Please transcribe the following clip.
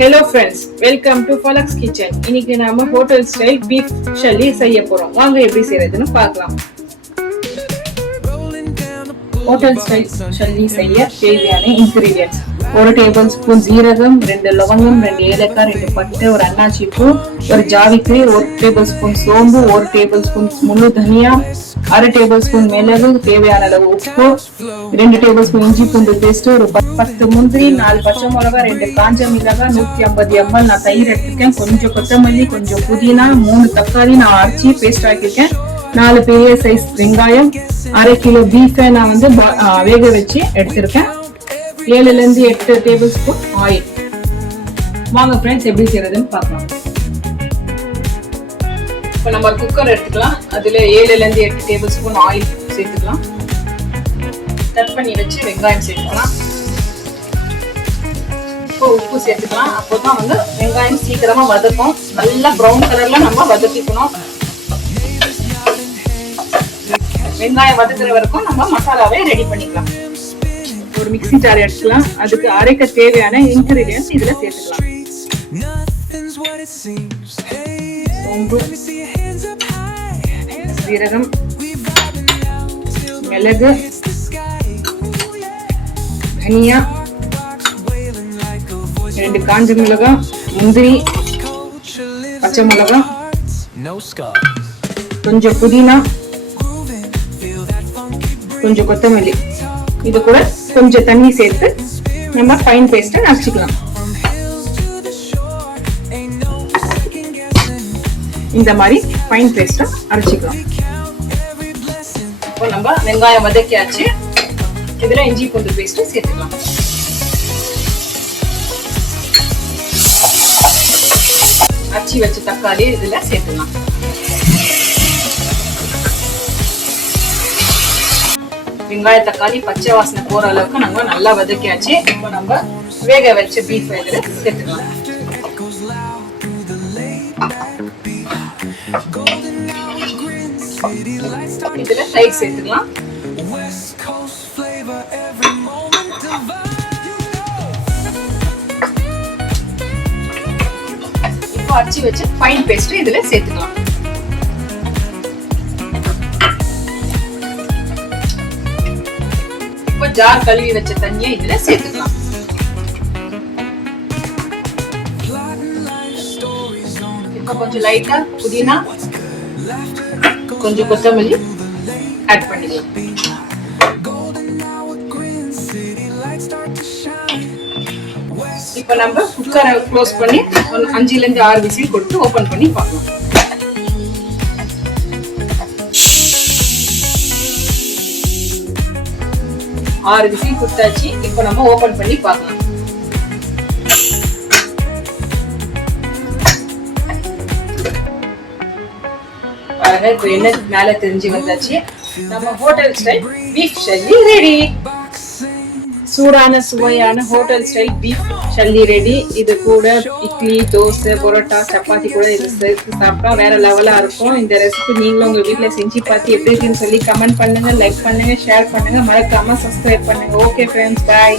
Hello friends, welcome to Falak's Kitchen. இன்னைக்கு நாம hotel style beef ஷல்லி செய்ய போறோம். வாங்க எப்படி செய்யறதுன்னு பார்க்கலாம். ஹோட்டல் ஸ்டைல் ஷல்லி செய்ய தேவையான இன்கிரிடியன்ட்ஸ்: 1 டேபிள்ஸ்பூன் ஜீரகம், 2 லவங்கம், 2 ஏலக்காய், 2 பட்டை, ஒரு அன்னாச்சி பூ, ஒரு ஜாவித்ரி, 1 டேபிள்ஸ்பூன் சோம்பு, 1 டேபிள்ஸ்பூன் முழு தனியா, 1/2 டேபிள்ஸ்பூன் மிளகு, தேவையான அளவு உப்பு, 2 டேபிள்ஸ்பூன் இஞ்சி பூண்டு பேஸ்ட், ஒரு 10 முந்திரி, 4 பச்சை மிளகாய், 2 காஞ்ச மிளகாய், 150 ml நான் தயிர் எடுத்துருக்கேன், கொஞ்சம் கொத்தமல்லி, கொஞ்சம் புதினா, 3 தக்காளி நான் அரைச்சி பேஸ்ட் ஆக்கிருக்கேன், 4 பெரிய சைஸ் வெங்காயம், 1/2 கிலோ பீஃபை நான் வேக வச்சு எடுத்திருக்கேன், 7 to 8 டேபிள்ஸ்பூன் ஆயில். வாங்க ஃப்ரெண்ட்ஸ் எப்படி செய்யறதுன்னு பார்க்கலாம். இப்போ நம்ம குக்கர் எடுத்துக்கலாம். அதில் 7 to 8 டேபிள்ஸ்பூன் ஆயில் சேர்த்துக்கலாம். கட் பண்ணி வச்சு வெங்காயம் சேர்த்துக்கலாம். இப்போ உப்பு சேர்த்துக்கலாம். அப்போதான் வெங்காயம் சீக்கிரமா வதக்கும். நல்லா ப்ரௌன் கலர்ல நம்ம வதக்கிக்கணும். வெங்காயம் வதக்குற வரைக்கும் நம்ம மசாலாவை ரெடி பண்ணிக்கலாம். ஒரு மிக்ஸி ஜார் எடுத்துக்கலாம். அதுக்கு அரைக்க தேவையான இன்கிரிடியன்ட்ஸ் இதுல சேர்த்துக்கலாம். சோம்பு, சீரகம், மிளகு, தனியா, 2 காஞ்ச மிளகாய், முந்திரி, பச்சை மிளகாய், கொஞ்சம் புதினா, கொஞ்சம் கொத்தமல்லி, இது கூட கொஞ்சம் தண்ணி சேர்த்து நம்ம ஃபைன் பேஸ்ட்டை அரைச்சிக்கலாம். இந்த மாதிரி ஃபைன் பேஸ்ட்டை அரைச்சிக்கலாம். இப்போ நம்ம வெங்காயம் வதக்கியாச்சு. இதுல இஞ்சி பூண்டு பேஸ்ட் சேர்த்துக்கலாம். அரைச்சி வச்ச தக்காளி இதுல சேர்த்துக்கலாம். வெங்காய தக்காளி பச்சை வாசனை போற அளவுக்கு நம்ம நல்லா வதக்கியாச்சு. இப்போ நம்ம வேக வச்ச பீஃப் இதுல சேர்த்துக்கலாம். இதுல தயிர் சேர்த்துக்கலாம். இப்போ அரைச்சி வச்ச ஃபைன் பேஸ்ட் இதுல சேர்த்துக்கலாம். ஜார் கழுவி வச்ச தண்ணியை இதுல சேர்த்துக்கலாம். இப்போ கொஞ்சம் லைட்டா புதினா, கொஞ்சம் கொத்தமல்லி ஆட் பண்ணிக்கலாம். இப்போ நம்ம குக்கரை க்ளோஸ் பண்ணி 5 to 6 விசில் கொடுத்து ஓபன் பண்ணி பார்க்கலாம். 6 விசில் கொடுத்தாச்சு. இப்போ நம்ம ஓபன் பண்ணி பார்க்கலாம். பாருங்க, இப்போ என்ன மேல தெரிஞ்சு வந்தாச்சு. நம்ம ஹோட்டல் ஸ்டைல் பீஃப் ஷல்லி ரெடி. சூடான சுவையான ஹோட்டல் ஸ்டைல் பீஃப் ஷல்லி ரெடி. இது கூட இட்லி, தோசை, பரோட்டா, சப்பாத்தி கூட இது சேர்த்து சாப்பிட்டா வேற லெவலா இருக்கும். இந்த ரெசிபி நீங்களும் உங்க வீட்டுல செஞ்சு பார்த்து எப்படி இருக்குன்னு சொல்லி கமெண்ட் பண்ணுங்க, லைக் பண்ணுங்க, ஷேர் பண்ணுங்க, மறக்காம சப்ஸ்கிரைப் பண்ணுங்க. ஓகே ஃப்ரெண்ட்ஸ், பாய்.